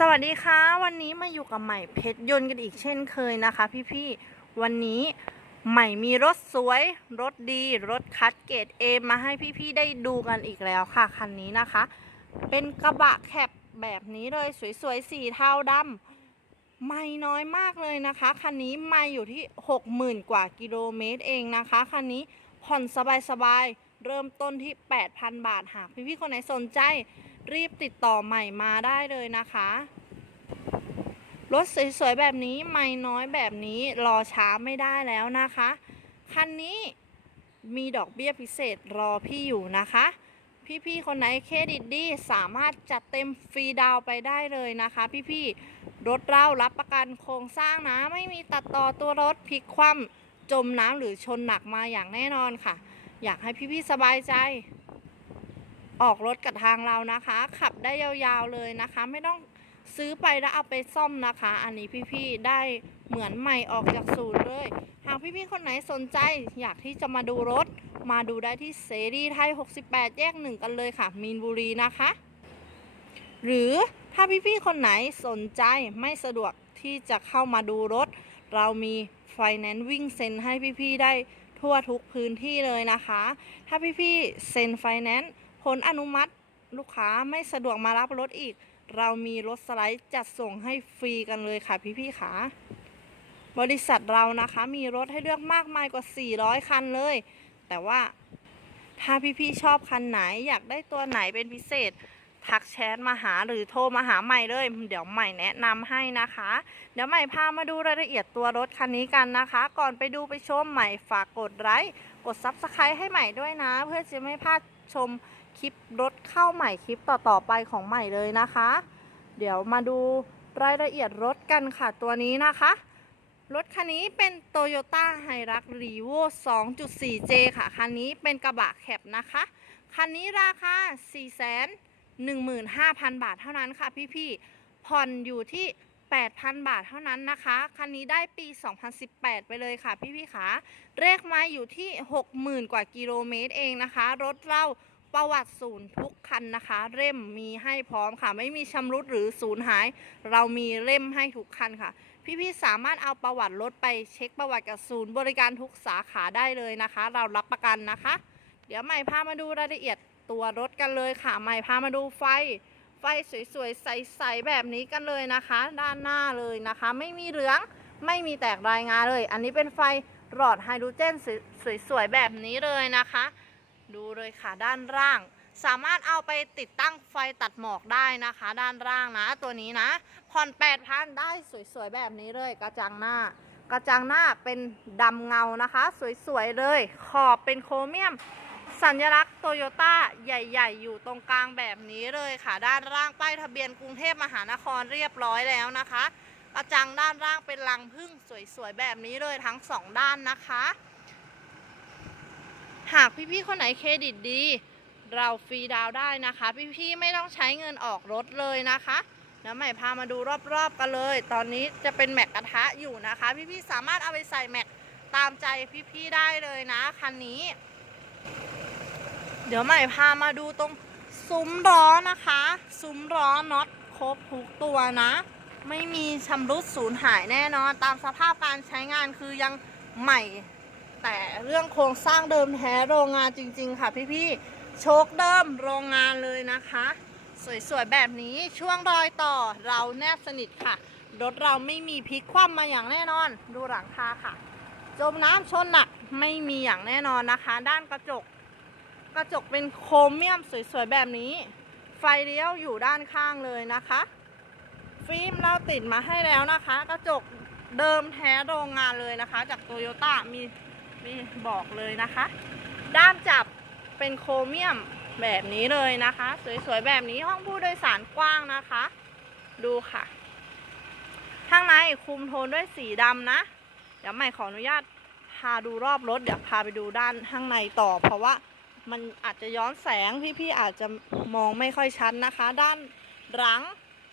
สวัสดีค่ะ วันนี้มาอยู่กับใหม่เพชรยนต์กันอีกเช่นเคยนะคะ พี่ๆวันนี้ใหม่มีรถสวย รถดี รถคัดเกรดเอมาให้พี่ๆได้ดูกันอีกแล้วค่ะคันนี้นะคะ เป็นกระบะแคปแบบนี้เลยสวยๆสีเทาดำไม่น้อยมากเลยนะคะคันนี้ไม่อยู่ที่ 60,000 กว่ากิโลเมตรเองนะคะคันนี้ผ่อนสบายๆเริ่มต้นที่ 8,000 บาทหากพี่ๆคนไหนสนใจ รีบติดต่อใหม่มาได้เลยนะคะ รถสวยๆแบบนี้ไม่น้อยแบบนี้รอช้าไม่ได้แล้วนะคะ คันนี้มีดอกเบี้ยพิเศษรอพี่อยู่นะคะ พี่ๆคนไหนเครดิตดีสามารถจัดเต็มฟรีดาวไปได้เลยนะคะ พี่ๆรถเรารับประกันโครงสร้างนะไม่มีตัดต่อตัวรถพลิกคว่ำจมน้ำหรือชนหนักมาอย่างแน่นอนค่ะ อยากให้พี่ๆสบายใจ ออกรถกับทางเรานะคะ ขับได้ยาวๆเลยนะคะ ไม่ต้องซื้อไปแล้วเอาไปซ่อมนะคะ อันนี้พี่ๆได้เหมือนใหม่ออกจากศูนย์เลย หากพี่ๆคนไหนสนใจอยากที่จะมาดูรถ มาดูได้ที่เสรีไทย 68 แยกหนึ่งกันเลยค่ะ มีนบุรีนะคะ หรือถ้าพี่ๆคนไหนสนใจไม่สะดวกที่จะเข้ามาดูรถ เรามีไฟแนนซ์วิ่งเซ็นให้พี่ๆได้ทั่วทุกพื้นที่เลยนะคะ ถ้าพี่ๆเซ็นไฟแนนซ์ ผลอนุมัติลูกค้าไม่สะดวกมารับรถอีก เรามีรถสไลด์จัดส่งให้ฟรีกันเลยค่ะพี่ๆค่ะบริษัทเรานะคะมีรถให้เลือกมากมายกว่า 400 คันเลย แต่ว่าถ้าพี่ๆชอบคันไหนอยากได้ตัวไหนเป็นพิเศษ ทักแชทมาหาหรือโทรมาหาใหม่เลย เดี๋ยวใหม่แนะนำให้นะคะ เดี๋ยวใหม่พามาดูรายละเอียดตัวรถคันนี้กันนะคะ ก่อนไปดูไปชมใหม่ฝากกดไลค์กดซับสไครต์ให้ใหม่ด้วยนะ เพื่อจะไม่พลาดชม คลิปรถเข้าใหม่คลิปต่อๆไปของใหม่เลยนะคะ เดี๋ยวมาดูรายละเอียดรถกันค่ะตัวนี้นะคะ รถคันนี้เป็น Toyota h i l u x r e v o 2.4J ค่ะ คันนี้เป็นกระบะแคปนะคะ คันนี้ราคา 415,000 บาทเท่านั้นค่ะพี่ๆ ผ่อนอยู่ที่ 8,000 บาทเท่านั้นนะคะ คันนี้ได้ปี 2018 ไปเลยค่ะพี่ๆค่ะเลขมาอยู่ที่ 60,000 กว่ากิโลเมตรเองนะคะ รถเรา ประวัติศูนย์ทุกคันนะคะ เล่มมีให้พร้อมค่ะ ไม่มีชำรุดหรือสูญหาย เรามีเล่มให้ทุกคันค่ะ พี่ๆสามารถเอาประวัติรถไปเช็คประวัติกับศูนย์บริการทุกสาขาได้เลยนะคะ เรารับประกันนะคะ เดี๋ยวใหม่พามาดูรายละเอียดตัวรถกันเลยค่ะ ใหม่พามาดูไฟ ไฟสวยๆใสๆแบบนี้กันเลยนะคะ ด้านหน้าเลยนะคะ ไม่มีเหลืองไม่มีแตกรายงานเลย อันนี้เป็นไฟหลอดไฮโดรเจนสวยๆแบบนี้เลยนะคะ ดูเลยค่ะด้านล่าง สามารถเอาไปติดตั้งไฟตัดหมอกได้นะคะ ด้านล่างนะตัวนี้นะผ่อน8พันได้สวยๆแบบนี้เลยกระจังหน้ากระจังหน้าเป็นดำเงานะคะ สวยๆเลย ขอบเป็นโครเมียม สัญลักษณ์โตโยต้าใหญ่ ๆ อยู่ตรงกลางแบบนี้เลยค่ะ ด้านล่างป้ายทะเบียนกรุงเทพมหานครเรียบร้อยแล้วนะคะกระจังด้านล่างเป็นรังพึ่งสวยๆแบบนี้เลยทั้งสองด้านนะคะ หากพี่ๆคนไหนเครดิตดี เราฟรีดาวได้นะคะ พี่ๆไม่ต้องใช้เงินออกรถเลยนะคะแล้วใหม่พามาดูรอบๆกันเลย ตอนนี้จะเป็นแม็กกระทะอยู่นะคะ พี่ๆสามารถเอาไปใส่แม็กตามใจพี่ๆได้เลยนะคันนี้ เดี๋ยวใหม่พามาดูตรงซุ้มล้อนะคะ ซุ้มล้อน็อตครบทุกตัวนะ ไม่มีชำรุดสูญหายแน่นอน ตามสภาพการใช้งานคือยังใหม่ แต่เรื่องโครงสร้างเดิมแท้โรงงานจริง ๆ ค่ะพี่ๆโชคเดิมโรงงานเลยนะคะ สวยๆแบบนี้ช่วงรอยต่อเราแนบสนิทค่ะรถเราไม่มีพลิกคว่ำมาอย่างแน่นอน ดูหลังคาค่ะ จมน้ำชนหนักไม่มีอย่างแน่นอนนะคะ ด้านกระจก กระจกเป็นโครเมียมสวยๆแบบนี้ ไฟเลี้ยวอยู่ด้านข้างเลยนะคะ ฟิล์มเราติดมาให้แล้วนะคะ กระจกเดิมแท้โรงงานเลยนะคะ จากโตโยต้ามี มีบอกเลยนะคะ ด้ามจับเป็นโครเมียมแบบนี้เลยนะคะ สวยๆแบบนี้ห้องผู้โดยสารกว้างนะคะ ดูค่ะ ข้างในคุมโทนด้วยสีดำนะ เดี๋ยวใหม่ขออนุญาตพาดูรอบรถ เดี๋ยวพาไปดูด้านข้างในต่อ เพราะว่ามันอาจจะย้อนแสงพี่ๆอาจจะมองไม่ค่อยชัดนะคะ ด้านหลัง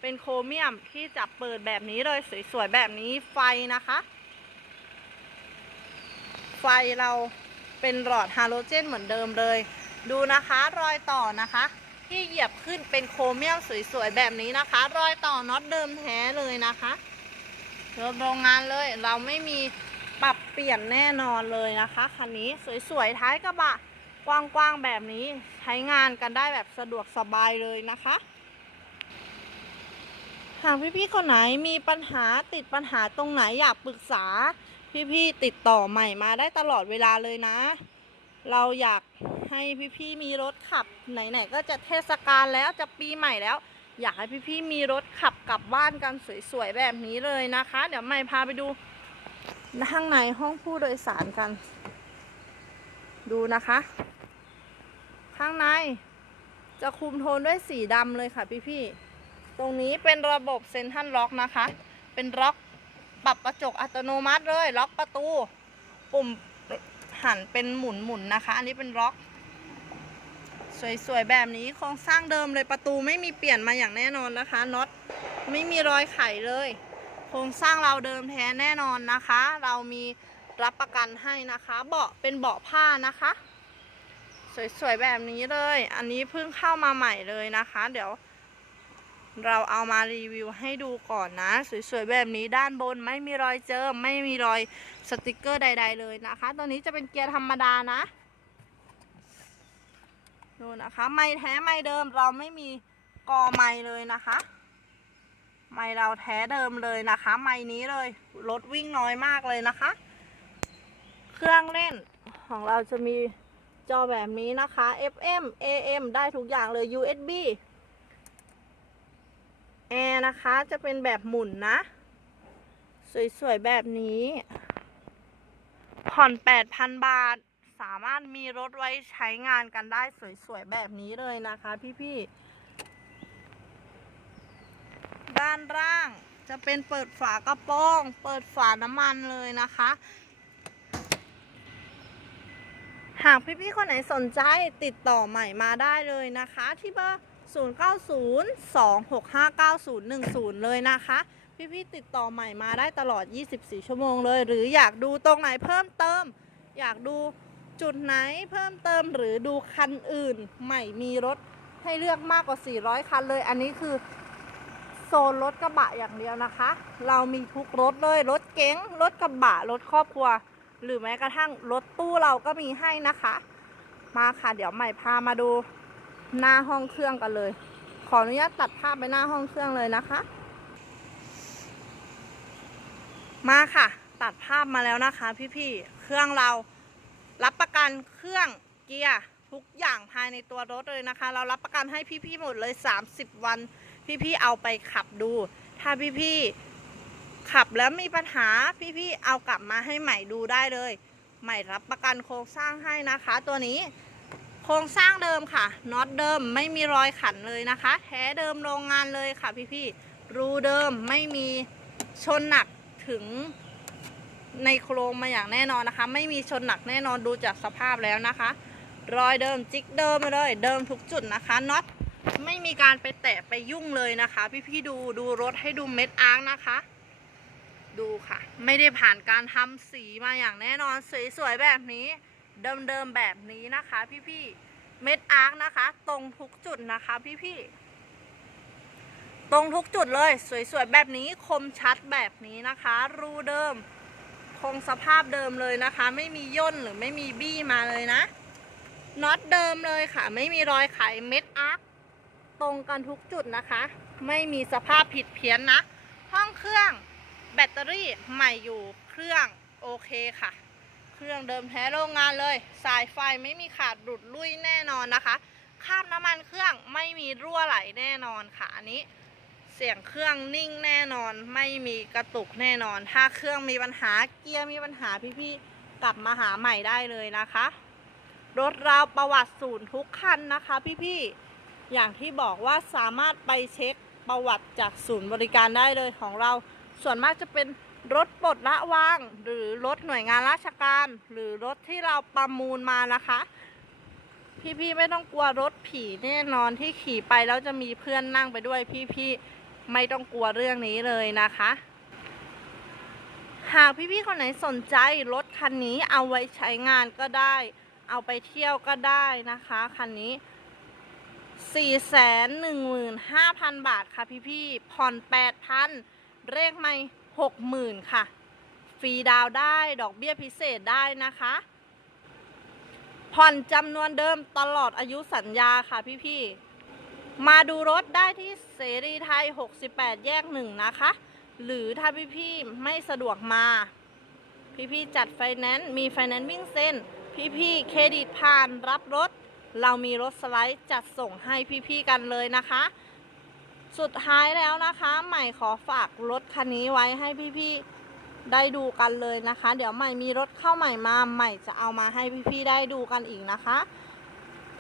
เป็นโครเมียมที่จับเปิดแบบนี้เลยสวยๆแบบนี้ไฟนะคะ ไฟเราเป็นหลอดฮาโลเจนเหมือนเดิมเลย ดูนะคะรอยต่อนะคะ ที่เหยียบขึ้นเป็นโครเมียมสวยๆแบบนี้นะคะ รอยต่อน็อตเดิมแท้เลยนะคะเดิมโรงงานเลยเราไม่มีปรับเปลี่ยนแน่นอนเลยนะคะคันนี้สวยๆท้ายกระบะกว้างๆแบบนี้ใช้งานกันได้แบบสะดวกสบายเลยนะคะหากพี่ๆคนไหนมีปัญหาติดปัญหาตรงไหนอยากปรึกษา พี่ๆติดต่อใหม่มาได้ตลอดเวลาเลยนะ เราอยากให้พี่ๆมีรถขับไหนๆก็จะเทศกาลแล้วจะปีใหม่แล้ว อยากให้พี่ๆมีรถขับกลับบ้านกันสวยๆแบบนี้เลยนะคะ เดี๋ยวใหม่พาไปดูข้างในห้องผู้โดยสารกัน ดูนะคะ ข้างในจะคุมโทนด้วยสีดำเลยค่ะพี่ๆตรงนี้เป็นระบบเซนทันล็อกนะคะ เป็นล็อก ปรับกระจกอัตโนมัติเลย ล็อกประตู ปุ่มหันเป็นหมุนหมุนๆนะคะ อันนี้เป็นล็อก สวยๆ แบบนี้โครงสร้างเดิมเลยประตูไม่มีเปลี่ยนมาอย่างแน่นอนนะคะน็อตไม่มีรอยไขเลย โครงสร้างเราเดิมแท้แน่นอนนะคะ เรามีรับประกันให้นะคะ เบาะเป็นเบาะผ้านะคะ สวยๆ แบบนี้เลย อันนี้เพิ่งเข้ามาใหม่เลยนะคะ เดี๋ยว เราเอามารีวิวให้ดูก่อนนะ สวยๆแบบนี้ด้านบนไม่มีรอยเจิม ไม่มีรอยสติกเกอร์ใด ๆ เลยนะคะ ตัวนี้จะเป็นเกียร์ธรรมดานะดูนะคะไม่แท้ไม่เดิมเราไม่มีกอไม่เลยนะคะไม่เราแท้เดิมเลยนะคะไม่นี้เลยรถวิ่งน้อยมากเลยนะคะ เครื่องเล่นของเราจะมีจอแบบนี้นะคะ FM AM ได้ทุกอย่างเลย USB แอร์นะคะจะเป็นแบบหมุนนะ สวยๆ แบบนี้ ผ่อน 8,000 บาท สามารถมีรถไว้ใช้งานกันได้สวยๆ แบบนี้เลยนะคะพี่ๆ ด้านล่างจะเป็นเปิดฝากระโปรง เปิดฝาน้ำมันเลยนะคะ หากพี่ๆ คนไหนสนใจติดต่อใหม่มาได้เลยนะคะที่เบอร์ 0902659010 เลยนะคะ พี่ๆติดต่อใหม่มาได้ตลอด 24 ชั่วโมงเลย หรืออยากดูตรงไหนเพิ่มเติม อยากดูจุดไหนเพิ่มเติมหรือดูคันอื่นใหม่มีรถให้เลือกมากกว่า 400 คันเลย อันนี้คือโซนรถกระบะอย่างเดียวนะคะ เรามีทุกรถเลย รถเก๋ง รถกระบะ รถครอบครัว หรือแม้กระทั่งรถตู้เราก็มีให้นะคะ มาค่ะ เดี๋ยวใหม่พามาดู หน้าห้องเครื่องกันเลย ขออนุญาตตัดภาพไปหน้าห้องเครื่องเลยนะคะ มาค่ะ ตัดภาพมาแล้วนะคะ พี่ๆ เครื่องเรารับประกันเครื่องเกียร์ทุกอย่างภายในตัวรถเลยนะคะ เรารับประกันให้พี่ๆ หมดเลย 30 วัน พี่ๆ เอาไปขับดู ถ้าพี่ๆ ขับแล้วมีปัญหาพี่ๆ เอากลับมาให้ใหม่ดูได้เลย ใหม่รับประกันโครงสร้างให้นะคะ ตัวนี้ ครงสร้างเดิมค่ะน็อตเดิมไม่มีรอยขันเลยนะคะ แท้เดิมโรงงานเลยค่ะพี่ๆรูเดิมไม่มีชนหนักถึงในโครงมาอย่างแน่นอนนะคะ ไม่มีชนหนักแน่นอนดูจากสภาพแล้วนะคะ รอยเดิมจิกเดิมเลยเดิมทุกจุดนะคะน็อตไม่มีการไปแตะไปยุ่งเลยนะคะ พี่ๆดูดูรถให้ดูเม็ดอาร์คนะคะ ดูค่ะ ไม่ได้ผ่านการทำสีมาอย่างแน่นอนสวยๆแบบนี้ เดิมๆแบบนี้นะคะ พี่ๆ เม็ดอาร์คนะคะ ตรงทุกจุดนะคะพี่ๆ ตรงทุกจุดเลย สวยๆ แบบนี้คมชัดแบบนี้นะคะ รูเดิม คงสภาพเดิมเลยนะคะ ไม่มีย่นหรือไม่มีบี้มาเลยนะน็อตเดิมเลยค่ะ ไม่มีรอยไขเม็ดอาร์คตรงกันทุกจุดนะคะ ไม่มีสภาพผิดเพี้ยนนะ ห้องเครื่องแบตเตอรี่ใหม่อยู่เครื่องโอเคค่ะ เครื่องเดิมแท้โรงงานเลย สายไฟไม่มีขาดหลุดลุ่ยแน่นอนนะคะคราบน้ำมันเครื่องไม่มีรั่วไหลแน่นอนค่ะอันนี้ เสียงเครื่องนิ่งแน่นอน ไม่มีกระตุกแน่นอน ถ้าเครื่องมีปัญหาเกียร์มีปัญหาพี่ๆกลับมาหาใหม่ได้เลยนะคะรถเราประวัติศูนย์ทุกคันนะคะพี่ๆอย่างที่บอกว่าสามารถไปเช็คประวัติจากศูนย์บริการได้เลยของเรา ส่วนมากจะเป็น รถปลดละวาง หรือรถหน่วยงานราชการ หรือรถที่เราประมูลมานะคะ พี่ๆไม่ต้องกลัวรถผีแน่นอนที่ขี่ไปแล้วจะมีเพื่อนนั่งไปด้วยพี่ๆไม่ต้องกลัวเรื่องนี้เลยนะคะ หากพี่ๆคนไหนสนใจรถคันนี้เอาไว้ใช้งานก็ได้ เอาไปเที่ยวก็ได้นะคะคันนี้415,000 บาทค่ะพี่ๆผ่อน 8,000 เลขไม่ 60,000 ค่ะ ฟรีดาวได้ดอกเบี้ยพิเศษได้นะคะ ผ่อนจำนวนเดิมตลอดอายุสัญญาค่ะพี่ๆ มาดูรถได้ที่เสรีไทย 68 แยกหนึ่งนะคะ หรือถ้าพี่ๆ ไม่สะดวกมา พี่ๆ จัดไฟแนนซ์มีไฟแนนซ์วิ่งเส้น พี่ๆ เครดิตผ่านรับรถ เรามีรถสไลด์จัดส่งให้พี่ๆ กันเลยนะคะ สุดท้ายแล้วนะคะ ใหม่ขอฝากรถคันนี้ไว้ให้พี่ๆได้ดูกันเลยนะคะ เดี๋ยวใหม่มีรถเข้าใหม่มาใหม่จะเอามาให้พี่ๆได้ดูกันอีกนะคะ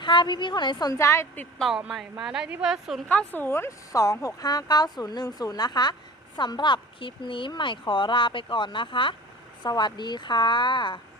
ถ้าพี่ๆคนไหนสนใจติดต่อใหม่มาได้ที่เบอร์ 0 9 0 2 6 5 9 0 1 0 นะคะสำหรับคลิปนี้ใหม่ขอลาไปก่อนนะคะ สวัสดีค่ะ